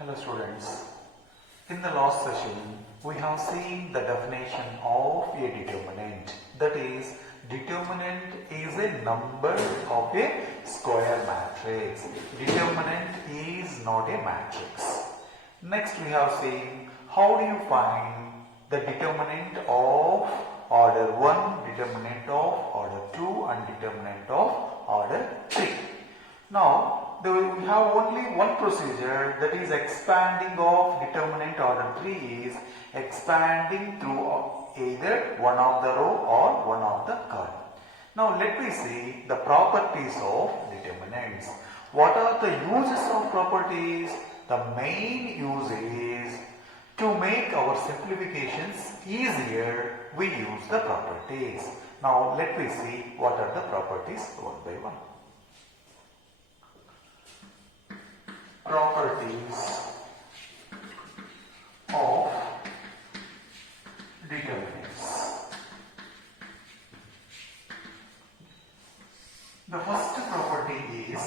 Hello students, in the last session we have seen the definition of a determinant. That is, determinant is a number of a square matrix. Determinant is not a matrix. Next we have seen how do you find the determinant of order 1, determinant of order 2 and determinant of order 3. Now, we have only one procedure, that is expanding of determinant order 3 is expanding through either one of the row or one of the column. Now let me see the properties of determinants. What are the uses of properties? The main use is to make our simplifications easier, we use the properties. Now let me see what are the properties one by one. Properties of determinants. The first property is,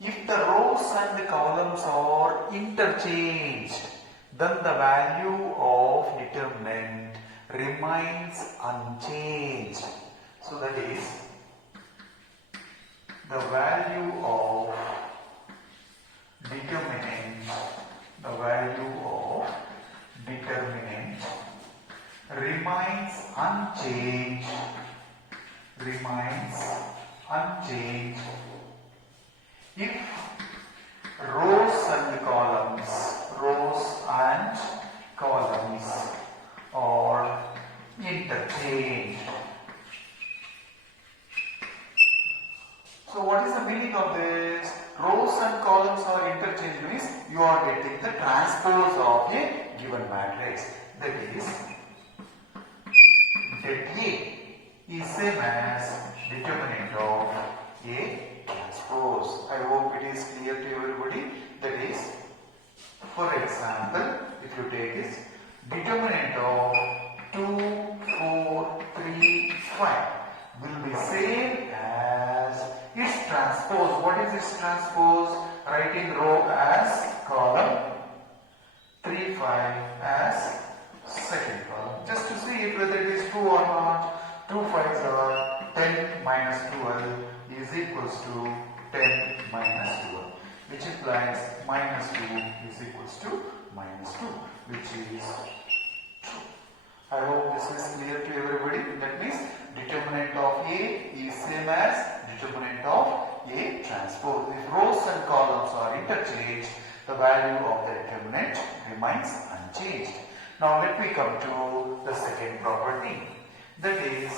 if the rows and the columns are interchanged, then the value of determinant remains unchanged. So that is, the value of determinant remains unchanged if rows and columns are interchanged. So what is the meaning of this? Rows and columns are interchanged means you are getting the transpose of a given matrix. That is, that A is same as determinant of A transpose. I hope it is clear to everybody. That is, for example, if you take this, determinant of 2, 4, 3, 5 will be same as its transpose. What is its transpose? Writing row as column, 3, 5 as second column. Just to see it whether it is true or not. 2 5s are 10 minus 12 is equals to 10 minus 12, which implies minus 2 is equals to minus 2, which is true. I hope this is clear to everybody. That means determinant of A is same as determinant of A transpose. If rows and columns are interchanged, the value of the determinant remains unchanged. Now let me come to the second property. That is,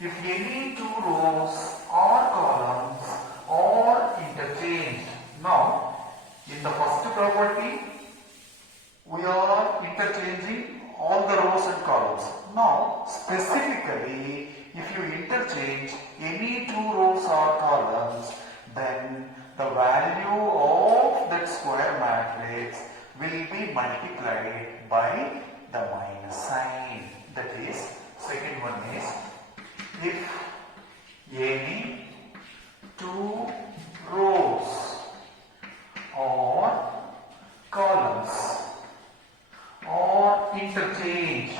if any two rows or columns are interchanged. Now, in the first property, we are interchanging all the rows and columns. Now, specifically, if you interchange any two rows or columns, then the value of that square matrix will be multiplied by the minus sign. That is, second one is, if any two rows or columns or interchange,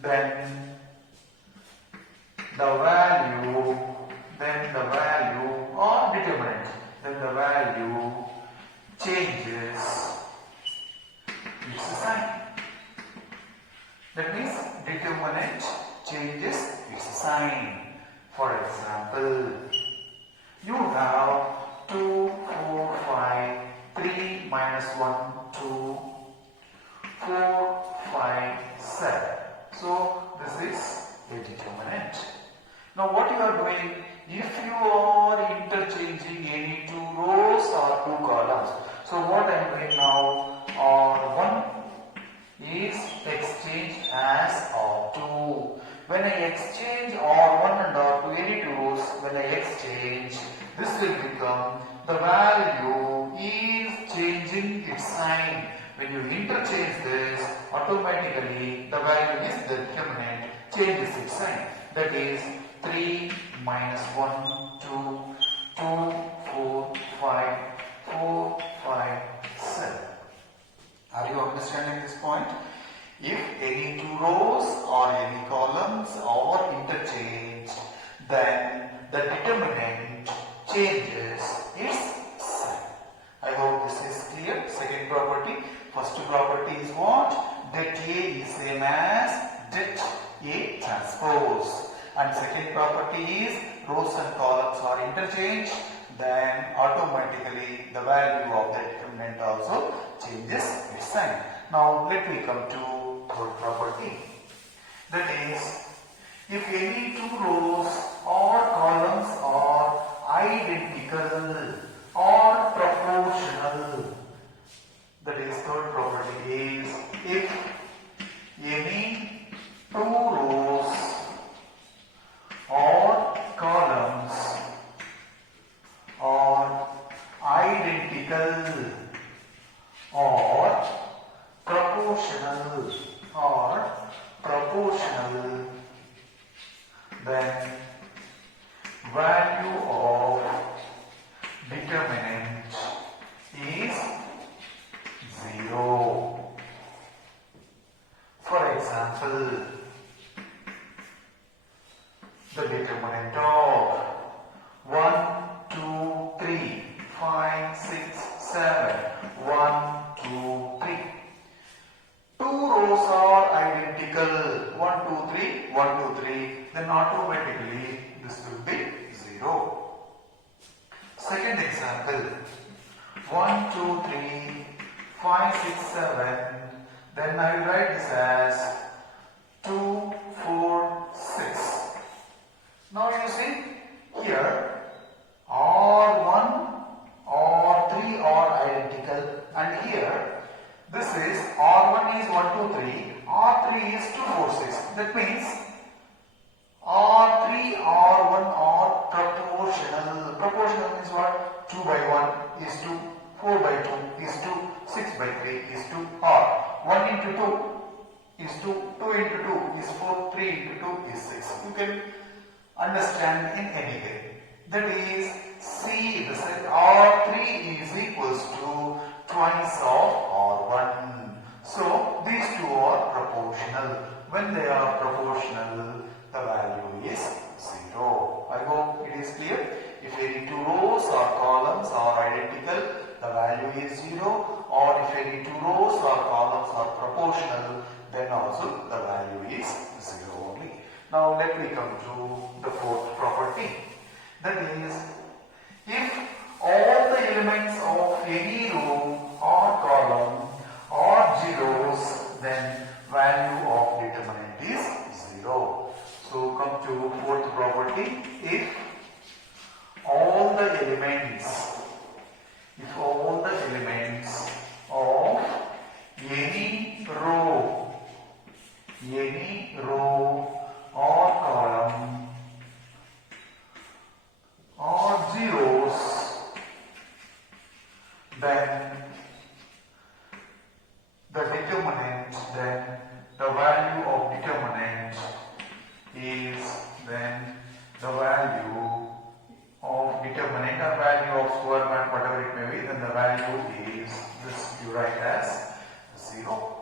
then the value or determinant, then the value changes its sign. That means determinant changes its sign. For example, you have 2, 4, 5, 3 minus 1, 2, 4, 5, 7. So this is a determinant. Now what you are doing, if you are interchanging any two rows or two columns, so what I am doing now, R1 is exchanged as R2. When I exchange R1 and R2, any two rows, when I exchange, this will become, the value is changing its sign. When you interchange this, automatically the value is the determinant changes its sign. That is, 3 3 minus 1, 2, 2, 4, 5, 4, 5, 7. Are you understanding this point? If any two rows or any columns are interchanged, then the determinant changes its sign. I hope this is clear. Second property. First property is what? Det A is same as det A transpose. And second property is rows and columns are interchanged, then automatically the value of the determinant also changes its sign. Now let me come to third property. That is, if any two rows or columns are identical or proportional, that is third property is if any two rows or columns are identical or proportional then value of determinant is 0. For example, the determinant of 1, 2, 3, 5, 6, 7, 1, 2, 3. Two rows are identical, 1, 2, 3, 1, 2, 3, then automatically this will be 0. Second example, 1, 2, 3, 5, 6, 7, then I will write this as 2, 4, 6. Now you see, here R1, R3 are identical, and here this is R1 is 1, 2, 3, R3 is 2, 4, 6. That means R3, R1 are proportional. Proportional means what? 2 by 1 is to 4 by 2 is to 6 by 3 is to R. 1 into 2 is to 2 into 2 is 4, 3 into 2 is 6. You can understand in any way. That is, C, the set R3 is equals to twice of R1. So these two are proportional. When they are proportional, the value is 0. I hope it is clear. If any two rows or columns are identical, the value is 0. Or if any two rows or columns are proportional, then also the value is 0 only. Now let me come to the fourth property. That is, if all the elements of any row or column are zeros, then value of determinant is 0. So come to fourth property. If all the elements of any row or column are zeros, then the value of determinant is or value of square root, whatever it may be, then the value is this, you write as 0.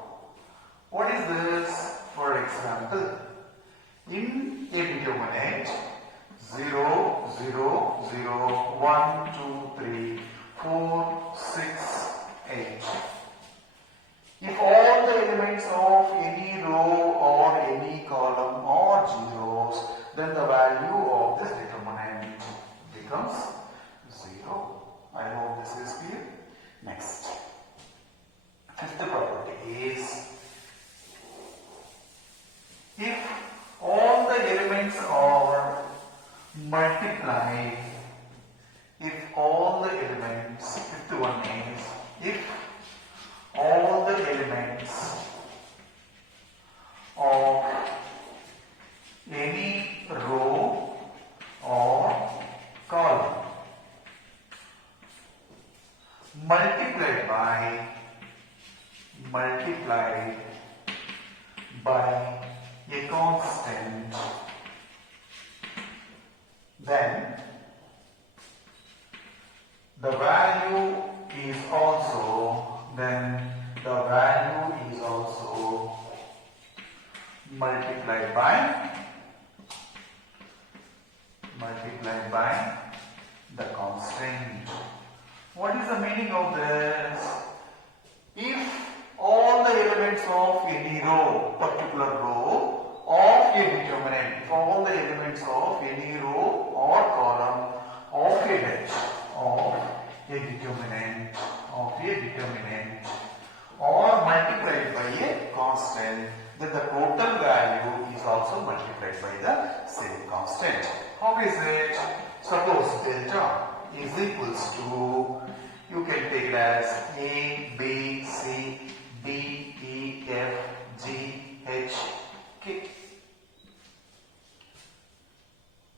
What is this? For example, in a determinant 0, 0, 0, 1, 2, 3, 4, 6, 8. If all the elements of any row or any column are zeros, then the value of this determinant becomes 0. I hope this is clear. Next, fifth property is if all the elements are multiplied, fifth one is if all the elements of any row or column multiplied by a constant then the value is also multiplied by the constant. What is the meaning of this? If all the elements of any row, particular row of a determinant, if all the elements of any row or column of a batch of a determinant are multiplied by a constant, then the total value is also multiplied by the same constant. How is it? Suppose delta is equals to, you can take it as A, B, C, D, E, F, G, H, K.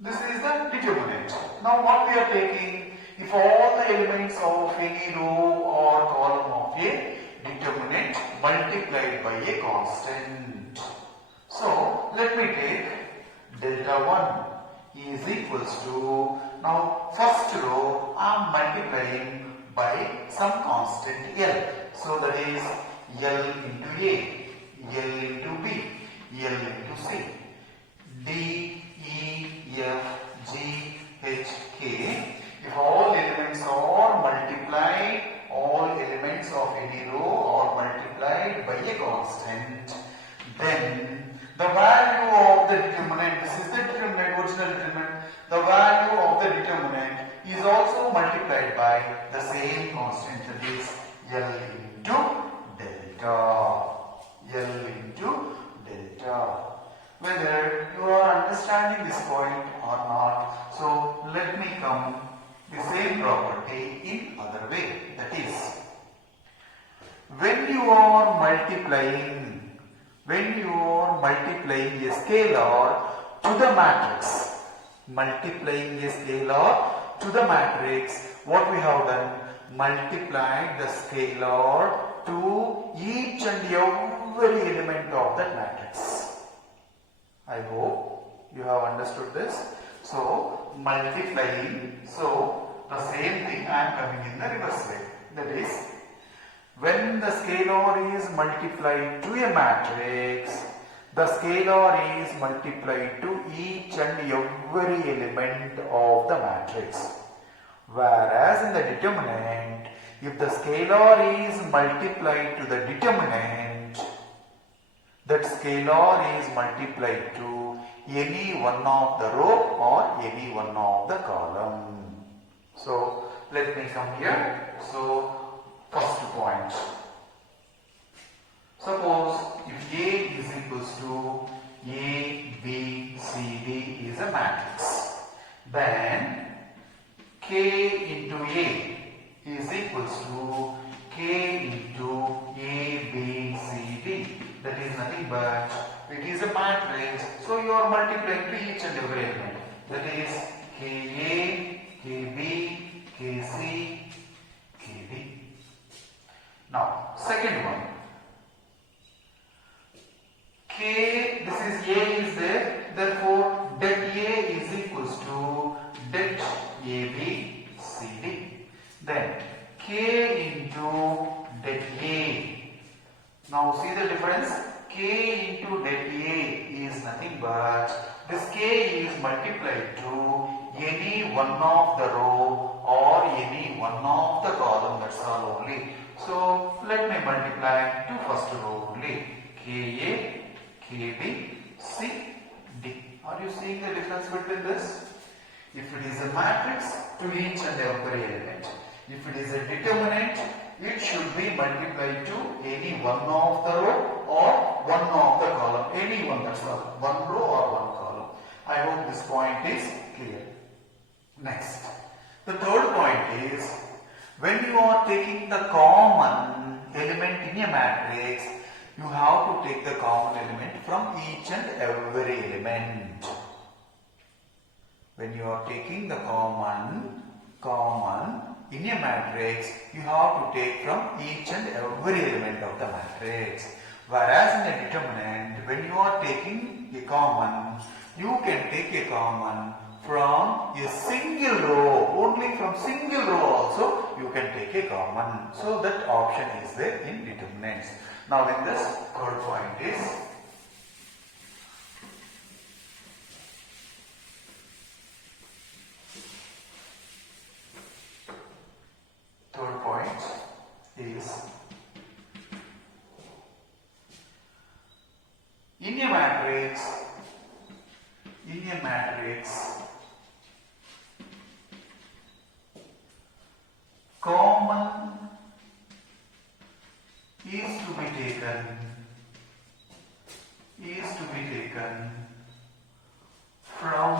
This is the determinant. Now what we are taking, if all the elements of any row or column of a determinant multiplied by a constant. So let me take delta 1 is equals to, now first row I am multiplying by some constant L. So that is L into A, L into B, L into C, D, E, F, G, H, K. If all elements are multiplied, all elements of any row are multiplied by a constant, then the value of the determinant, this is the determinant, original determinant, the value of the determinant is also multiplied by the same constant, that is L into delta. L into delta. Whether you are understanding this point or not, so let me come the same property in other way. That is, when you are multiplying a scalar to the matrix, what we have done? Multiplied the scalar to each and every element of that matrix. I hope you have understood this. So multiplying, so the same thing I am coming in the reverse way. That is, when the scalar is multiplied to a matrix, the scalar is multiplied to each and every element of the matrix. Whereas in the determinant, if the scalar is multiplied to the determinant, that scalar is multiplied to any one of the row or any one of the column. So let me come here. So first point. Suppose if A is equals to A, B, C, D is a matrix, then K into A is equals to K into A, B, C, D. That is nothing but, it is a matrix, so you are multiplying to each and every element. That is Ka, Kb, Kc, Kd. Now, second one. K, this is A is there, therefore det A is equals to det AB, CD. Then K into det A. Now see the difference? K into det A is nothing but, this K is multiplied to any one of the row or any one of the column, that's all only. So let me multiply to first row only. Ka, Kb, C, D. Are you seeing the difference between this? If it is a matrix, to each and every element. If it is a determinant, it should be multiplied to any one of the row or one of the column. Any one, that's all. One row or one column. I hope this point is clear. Next. The third point is, when you are taking the common element in a matrix, you have to take the common element from each and every element. When you are taking the common in a matrix, you have to take from each and every element of the matrix. Whereas in a determinant, when you are taking a common, you can take a common from a single row, only from single row also you can take a common. So that option is there in determinants. Now in this third point is in a matrix, common is to be taken from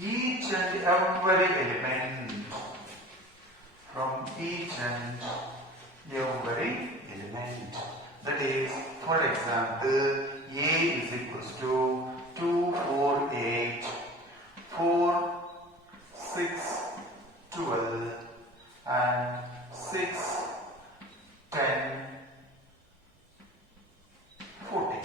each and every element, That is, for example, A is equals to 2, 4, 8, 4, 6, 12 and 6, 10, 14.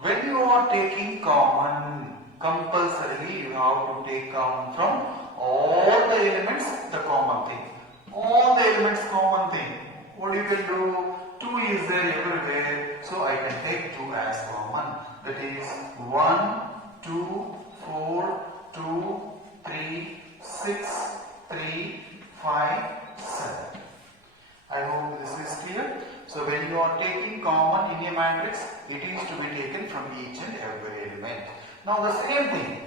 When you are taking common, compulsorily you have to take common from all the elements, the common thing. All the elements common thing. What you can do? 2 is there everywhere, so I can take 2 as common. That is 1, 2, 4, 2, 3, 6, 3, 5, 7. I hope this is clear. So when you are taking common in a matrix, it is to be taken from each and every element. Now the same thing.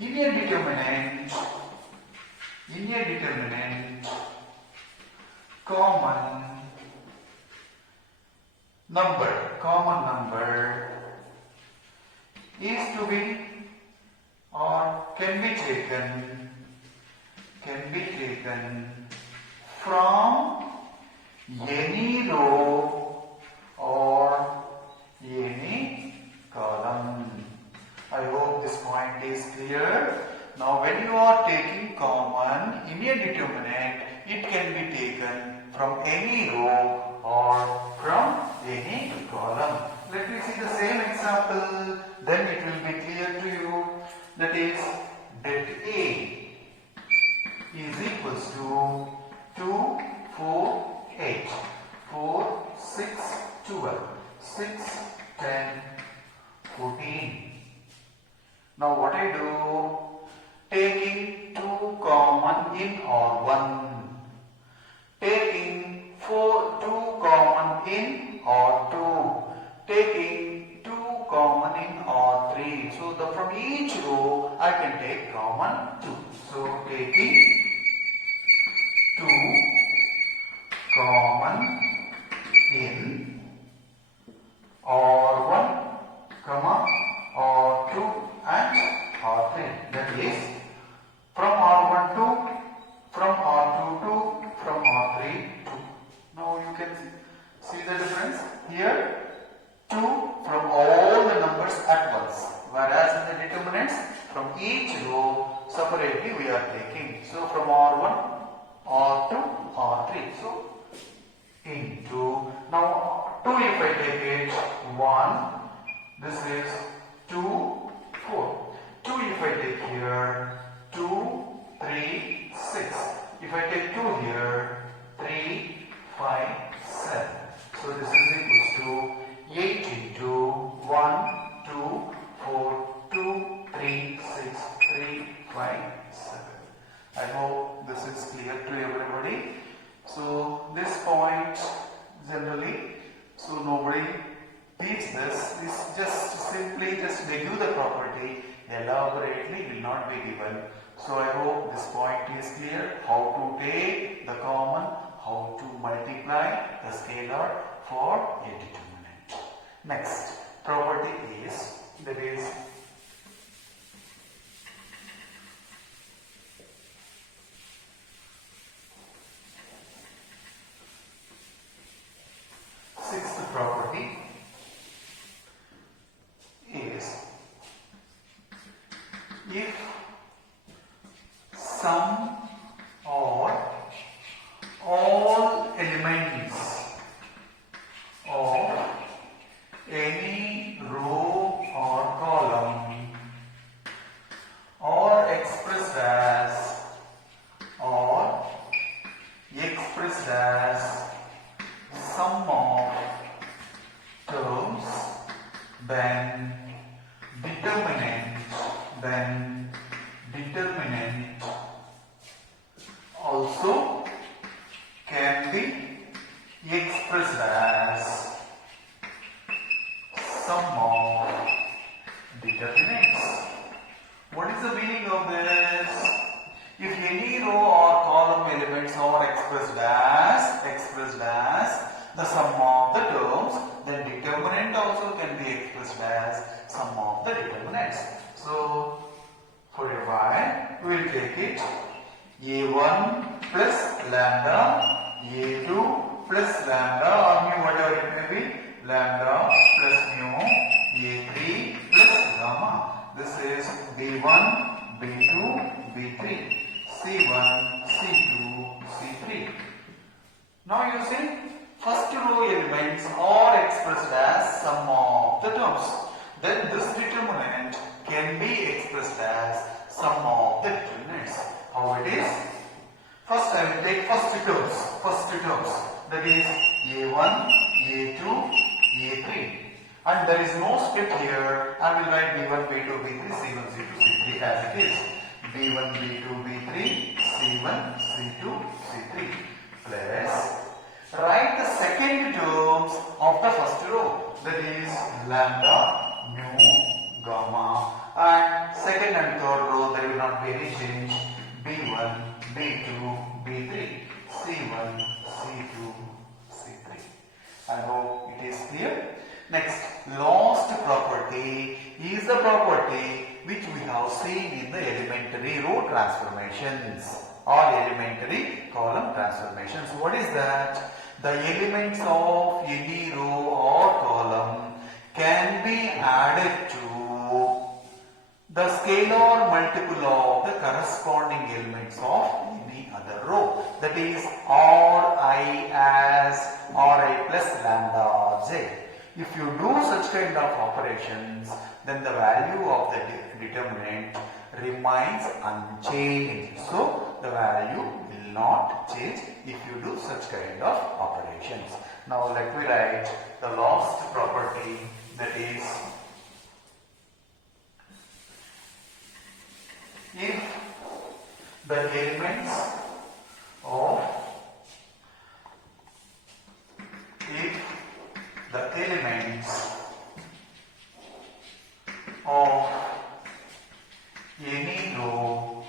In a determinant, common number is to be or can be taken from any row or any column. I hope this point is clear. Now when you are taking common in a determinant, it can be taken from any row or from any column. Let me see the same example, then it will be clear to you. That is, that A is equals to 2, 4, 8, 4, 6, 12, 6, 10, 14. Now what I do? Taking 2 common in R1, taking 2 common in R2, taking 2 common in R3. So from each row I can take common 2. So taking 2 common in R1, R2 and R3. That is, from R1 2, from R2 2, from R3 2. Now you can see the difference here. 2 from all the numbers at once, whereas in the determinants from each row separately we are taking. So from R1, R2, R3. So into, now 2 if I take it, 1, this is 2, 4. 2 if I take here, 2, 3, 6. If I take 2 here, 3, 5, 7. So this is equals to 8 into 1, 2, 4, 2, 3, 6, 3, 5, 7. I hope this is clear to everybody. So this point generally, so nobody teach this. This just simply just give the property, elaborately will not be given. So I hope this point is clear. How to take the common, how to multiply the scalar for a determinant. Next property is, that is sixth property is, if some or all elements of any row or column determinant also can be expressed as sum of determinants. What is the meaning of this? If any row or column elements are expressed as the sum of the terms, then determinant also can be expressed as sum of the determinants. So for a while we will take it a1 plus lambda, a2 plus lambda or mu, whatever it may be, lambda plus mu, a3 plus gamma. This is b1, b2, b3, c1, c2, c3. Now you see, first row elements are expressed as sum of the terms. Then this determinant can be expressed as sum of the determinants. How it is? First I will take first terms, that is a1, a2, a3, and there is no step here. I will write b1, b2, b3, c1, c2, c3 as it is. b1, b2, b3, c1, c2, c3 plus write the second terms of the first row, that is lambda, mu, gamma, and second and third row there will not be any change. b1, b2, b3, c1, c2, c3. I hope it is clear. Next, last property is the property which we have seen in the elementary row transformations or elementary column transformations. What is that? The elements of any row or column can be added to the scalar multiple of the corresponding elements of any other row. That is Ri as Ri plus lambda Rj. If you do such kind of operations, then the value of the determinant remains unchanged. So the value will not change if you do such kind of operations. Now let me write the last property, that is if the elements of any row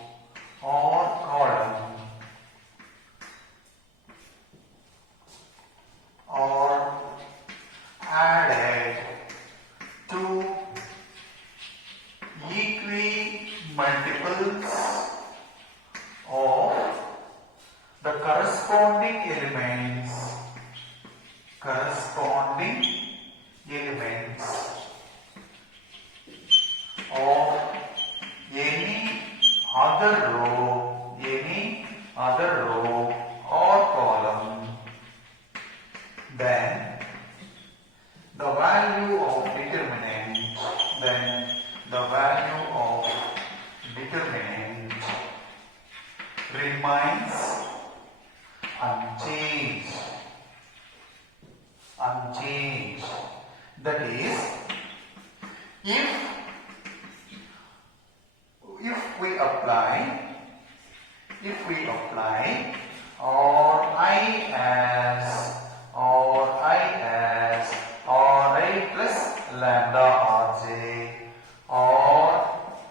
or column are added to multiples of the corresponding elements of any other row or column, then the value of determinant remains unchanged. That is, if we apply Ri plus lambda Rj or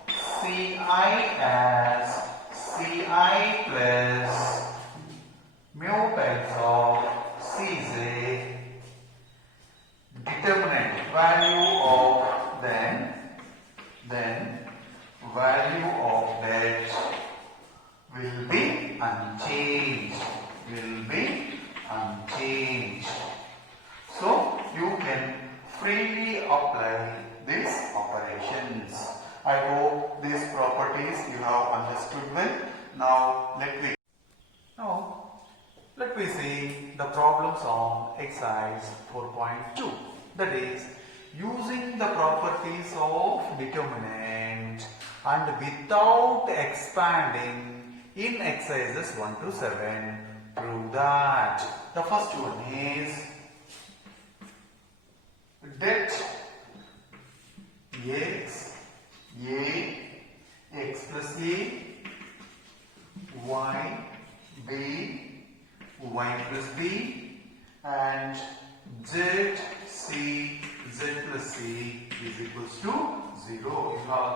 Ci as Ci plus mu times of Cj, determinant value of then value of that will be unchanged. So you can freely apply these operations. I hope these properties you have understood well. Now let me see the problems on exercise 4.2. That is, using the properties of determinant and without expanding in exercises 1 to 7, prove that. The first one is that x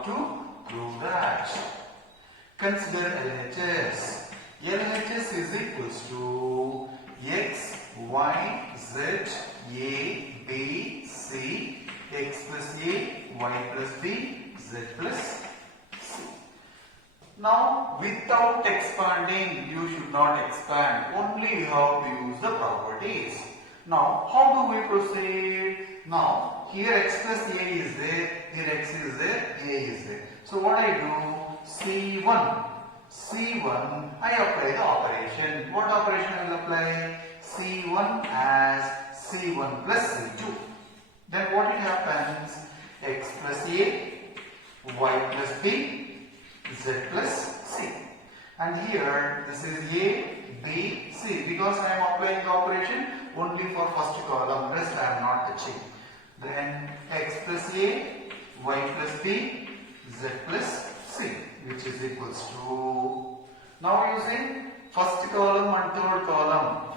have to prove that. Consider LHS. LHS is equals to X, Y, Z, A, B, C, X plus A, Y plus B, Z plus C. Now, without expanding, you should not expand. Only you have to use the properties. Now, how do we proceed? Now, here X plus A is there, here X is there, A is there. So, what I do? C1. C1, I apply the operation. What operation I will apply? C1 as C1 plus C2. Then what it happens? X plus A, Y plus B, Z plus C. And here this is A, B, C. Because I am applying the operation only for first column, rest I am not touching. Then X plus A, Y plus B, Z plus C, which is equals to, now using first column and third column,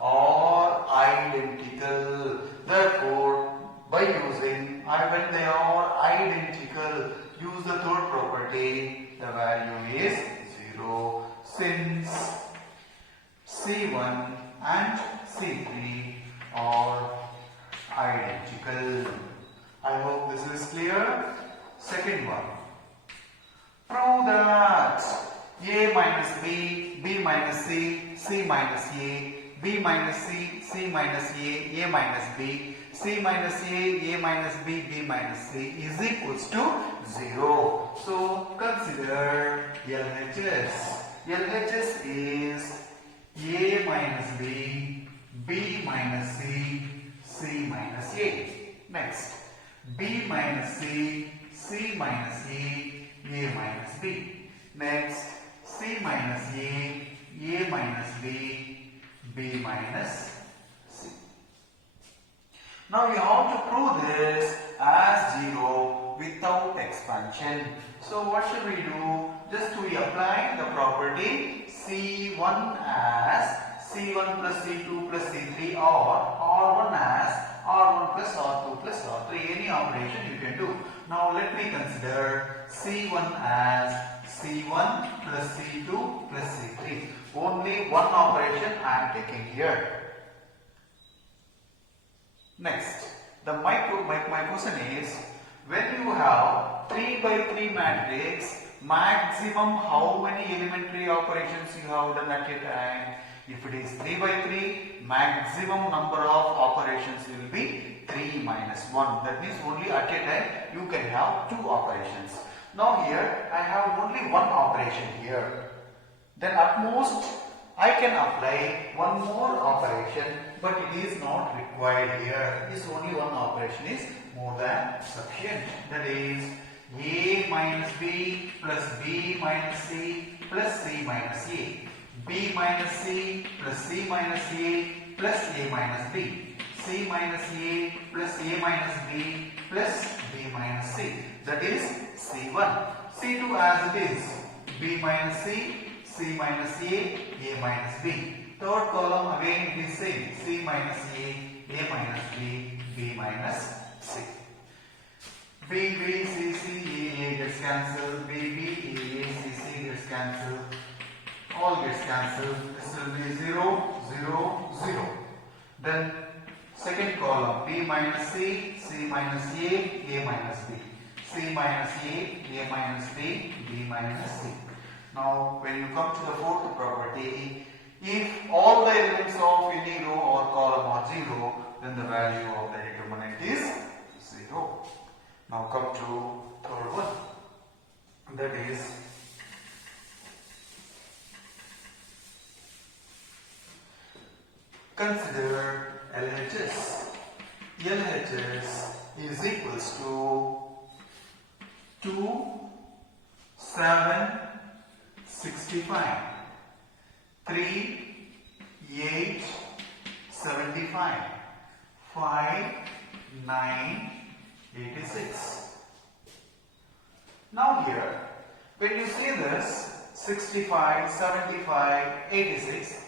are identical. Therefore, by using, when they are identical, use the third property, the value is 0. Since C1 and C3 are identical. I hope this is clear. Second one. Prove that A minus B, B minus C, C minus A, B minus C, C minus A minus B, C minus A minus B, B minus C is equals to 0. So consider LHS. LHS is A minus B, B minus C, C minus A. Next, B minus C, C minus A minus B. Next, C minus A minus B, B minus C. Now we have to prove this as 0 without expansion. So what should we do? Just we apply the property C1 as C1 plus C2 plus C3 or R1 as R1 plus R2 plus R3. Any operation you can do. Now let me consider C1 as C1 plus C2 plus C3. Only one operation I am taking here. Next, my question is, when you have 3 by 3 matrix, maximum how many elementary operations you have done at a time? If it is 3 by 3, maximum number of operations will be 3 minus 1. That means only at a time you can have 2 operations. Now here I have only one operation here. Then at most I can apply one more operation, but it is not required here. This only one operation is more than sufficient. That is A minus B plus B minus C plus C minus A. B minus C plus C minus A plus A minus B. C minus A plus A minus B plus B minus C. That is C1. C2 as it is B minus C, C minus A minus B. Third column again it is same, C minus A minus B, B minus C. B, B, C, C, A gets cancelled, B, B, A, C, C gets cancelled, all gets cancelled. This will be 0, 0, 0. Then second column, B minus C, C minus A minus B. C minus A minus B, B minus C. Now, when you come to the fourth property, if all the elements of any row or column are 0, then the value of the determinant is 0. Now, come to third one. That is consider LHS. LHS is equals to 2, 7, 65, 3, 8, 75, 5, 9, 86. Now here, when you see this 65, 75, 86,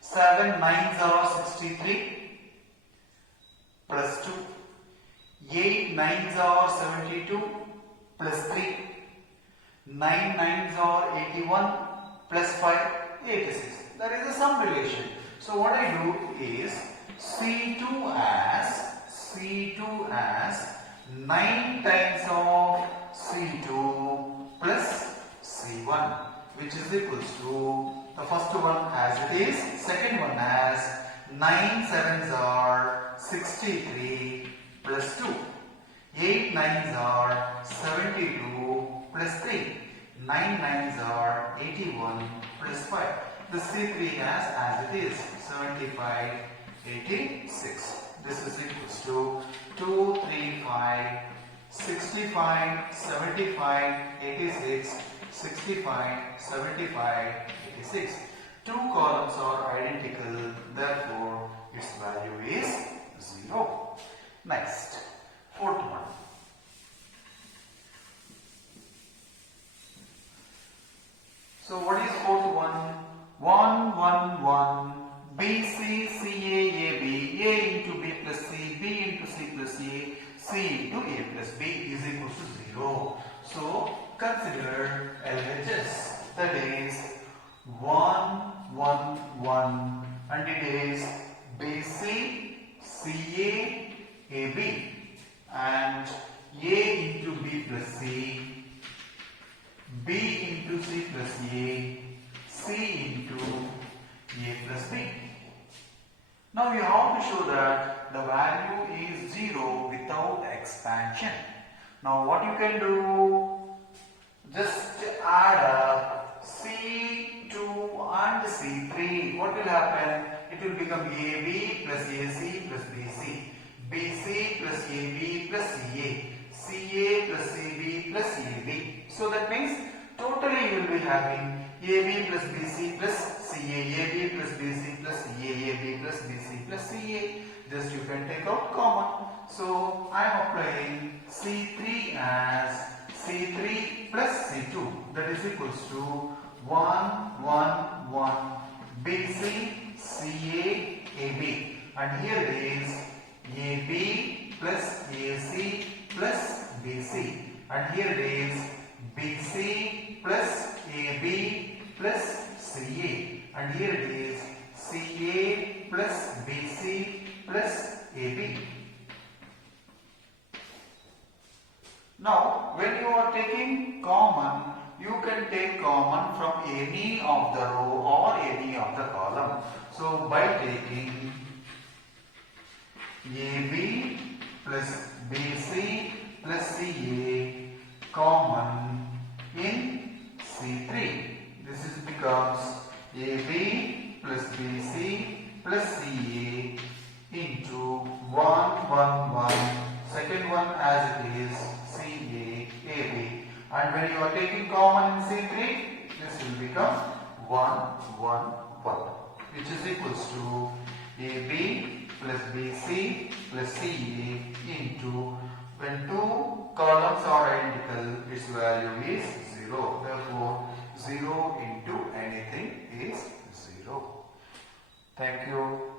7 9s are 63 plus 2, 8 nines are 72 plus 3. 9 nines are 81 plus 5, 86. That is the sum relation. So what I do is C2 as 9 times of C2 plus C1, which is equals to the first one as it is, second one as 9 sevens are 63 plus 2. 8 nines are 72 plus 3. 9 nines are 81 plus 5. The C3 as it is 75, 86. This is equals to 2, 3, 5, 65, 75, 86, 65, 75, 86. Two columns are identical, therefore its value is 0. Next, fourth one. So what is fourth one? 1, 1, 1, B, C, C, A, B, A into B plus C, B into C plus A, C into A plus B is equals to 0. So consider LHS, that is 1, 1, 1, and it is BC, CA, AB, and A into B plus C, B into C plus A, C into A plus B. Now you have to show that the value is 0 without expansion. Now what you can do, just add up C2 and C3. What will happen? It will become AB plus AC plus BC, BC plus AB plus CA, CA plus CB plus AB. So that means totally you will be having AB plus BC plus CA, AB plus BC plus CA, AB plus BC plus CA. Just you can take out common. So I am applying C3 as C3 plus C2. That is equals to 1, 1, 1, BC, CA, AB. And here it is AB plus AC plus BC. And here it is BC plus AB plus CA. And here it is CA plus BC plus AB. Now, when you are taking common, you can take common from any of the row or any of the column. So, by taking AB plus BC plus CA common in C3. This is becomes AB plus BC plus CA into 1, 1, 1. Second one as it is CA, AB. And when you are taking common in C3, this will become 1, 1, 1. Which is equals to AB plus BC plus CA into, when two columns are identical, its value is 0. Therefore, 0 into anything is 0. Thank you.